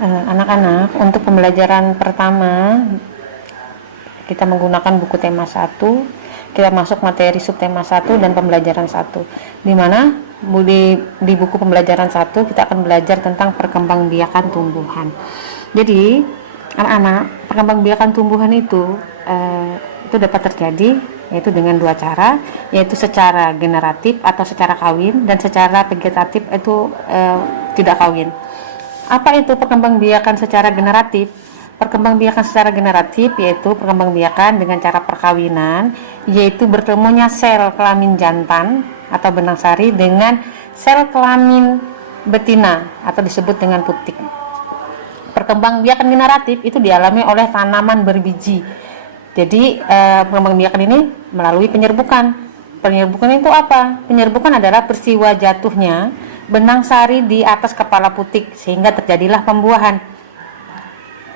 Anak-anak, untuk pembelajaran pertama kita menggunakan buku tema 1, kita masuk materi subtema 1 dan pembelajaran 1, dimana di buku pembelajaran 1 kita akan belajar tentang perkembangbiakan tumbuhan. Jadi anak-anak, perkembangbiakan tumbuhan itu dapat terjadi yaitu dengan dua cara, yaitu secara generatif atau secara kawin, dan secara vegetatif itu tidak kawin. Apa itu perkembangbiakan secara generatif? Perkembangbiakan secara generatif yaitu perkembangbiakan dengan cara perkawinan, yaitu bertemunya sel kelamin jantan atau benang sari dengan sel kelamin betina atau disebut dengan putik. Perkembangbiakan generatif itu dialami oleh tanaman berbiji. Jadi perkembangbiakan ini melalui penyerbukan. Penyerbukan itu apa? Penyerbukan adalah peristiwa jatuhnya benang sari di atas kepala putik sehingga terjadilah pembuahan.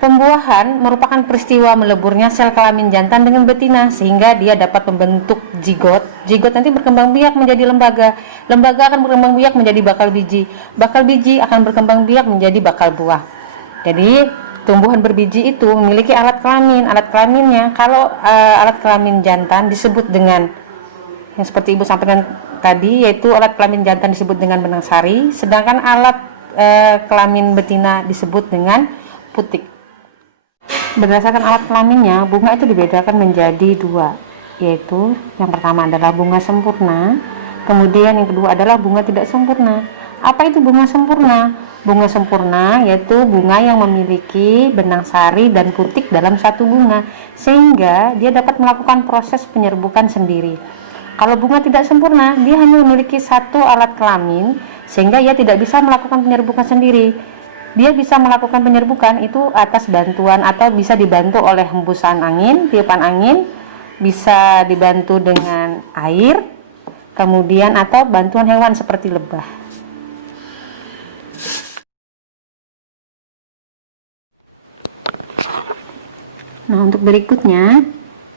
Pembuahan merupakan peristiwa meleburnya sel kelamin jantan dengan betina sehingga dia dapat membentuk zigot. Zigot nanti berkembang biak menjadi lembaga. Lembaga akan berkembang biak menjadi bakal biji. Bakal biji akan berkembang biak menjadi bakal buah. Jadi tumbuhan berbiji itu memiliki alat kelamin. Alat kelaminnya, kalau alat kelamin jantan disebut dengan yang seperti ibu sampaikan tadi, yaitu alat kelamin jantan disebut dengan benang sari, sedangkan alat kelamin betina disebut dengan putik. Berdasarkan alat kelaminnya, bunga itu dibedakan menjadi dua, yaitu yang pertama adalah bunga sempurna, kemudian yang kedua adalah bunga tidak sempurna. Apa itu bunga sempurna? Bunga sempurna yaitu bunga yang memiliki benang sari dan putik dalam satu bunga, sehingga dia dapat melakukan proses penyerbukan sendiri. Kalau bunga tidak sempurna, dia hanya memiliki satu alat kelamin, sehingga ia tidak bisa melakukan penyerbukan sendiri. Dia bisa melakukan penyerbukan itu atas bantuan atau bisa dibantu oleh hembusan angin, tiupan angin, bisa dibantu dengan air, kemudian atau bantuan hewan seperti lebah. Nah, untuk berikutnya,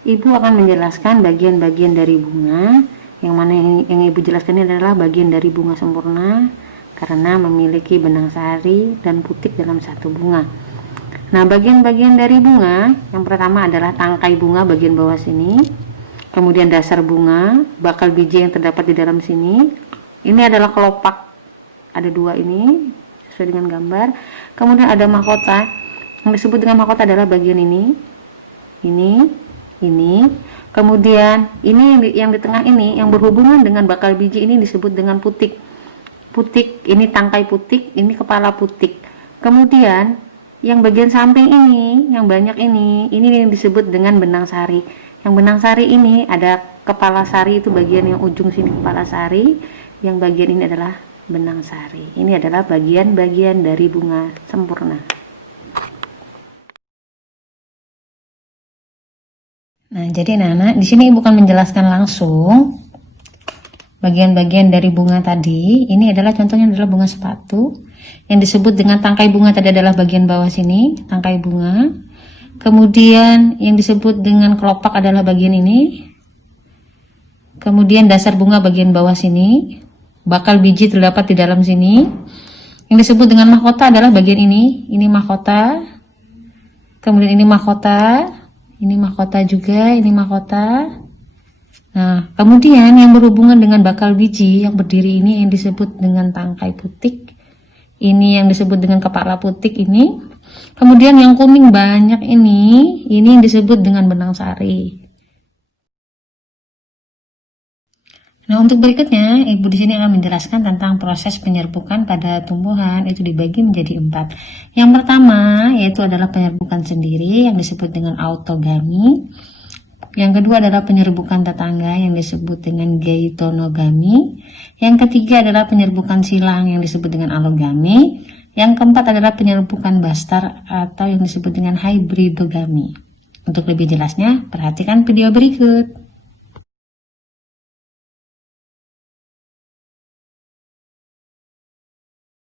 Ibu akan menjelaskan bagian-bagian dari bunga. Yang mana yang Ibu jelaskan ini adalah bagian dari bunga sempurna, karena memiliki benang sari dan putik dalam satu bunga. Nah, bagian-bagian dari bunga, yang pertama adalah tangkai bunga bagian bawah sini, kemudian dasar bunga, bakal biji yang terdapat di dalam sini. Ini adalah kelopak, ada dua ini sesuai dengan gambar. Kemudian ada mahkota, yang disebut dengan mahkota adalah bagian ini. Kemudian ini yang di tengah ini yang berhubungan dengan bakal biji ini disebut dengan putik. Putik ini tangkai putik, ini kepala putik. Kemudian yang bagian samping ini, yang banyak ini yang disebut dengan benang sari. Yang benang sari ini ada kepala sari, itu bagian yang ujung sini kepala sari, yang bagian ini adalah benang sari. Ini adalah bagian-bagian dari bunga sempurna. Nah, jadi anak-anak, di sini Ibu akan menjelaskan langsung bagian-bagian dari bunga tadi. Ini adalah contohnya adalah bunga sepatu. Yang disebut dengan tangkai bunga tadi adalah bagian bawah sini, tangkai bunga. Kemudian yang disebut dengan kelopak adalah bagian ini. Kemudian dasar bunga bagian bawah sini. Bakal biji terdapat di dalam sini. Yang disebut dengan mahkota adalah bagian ini. Ini mahkota. Kemudian ini mahkota. Ini mahkota juga, ini mahkota. Nah, kemudian yang berhubungan dengan bakal biji yang berdiri ini yang disebut dengan tangkai putik. Ini yang disebut dengan kepala putik ini. Kemudian yang kuning banyak ini yang disebut dengan benang sari. Nah, untuk berikutnya, Ibu di sini akan menjelaskan tentang proses penyerbukan pada tumbuhan. Itu dibagi menjadi 4. Yang pertama yaitu adalah penyerbukan sendiri yang disebut dengan autogami. Yang kedua adalah penyerbukan tetangga yang disebut dengan geitonogami. Yang ketiga adalah penyerbukan silang yang disebut dengan alogami. Yang keempat adalah penyerbukan bastar atau yang disebut dengan hybridogami. Untuk lebih jelasnya, perhatikan video berikut.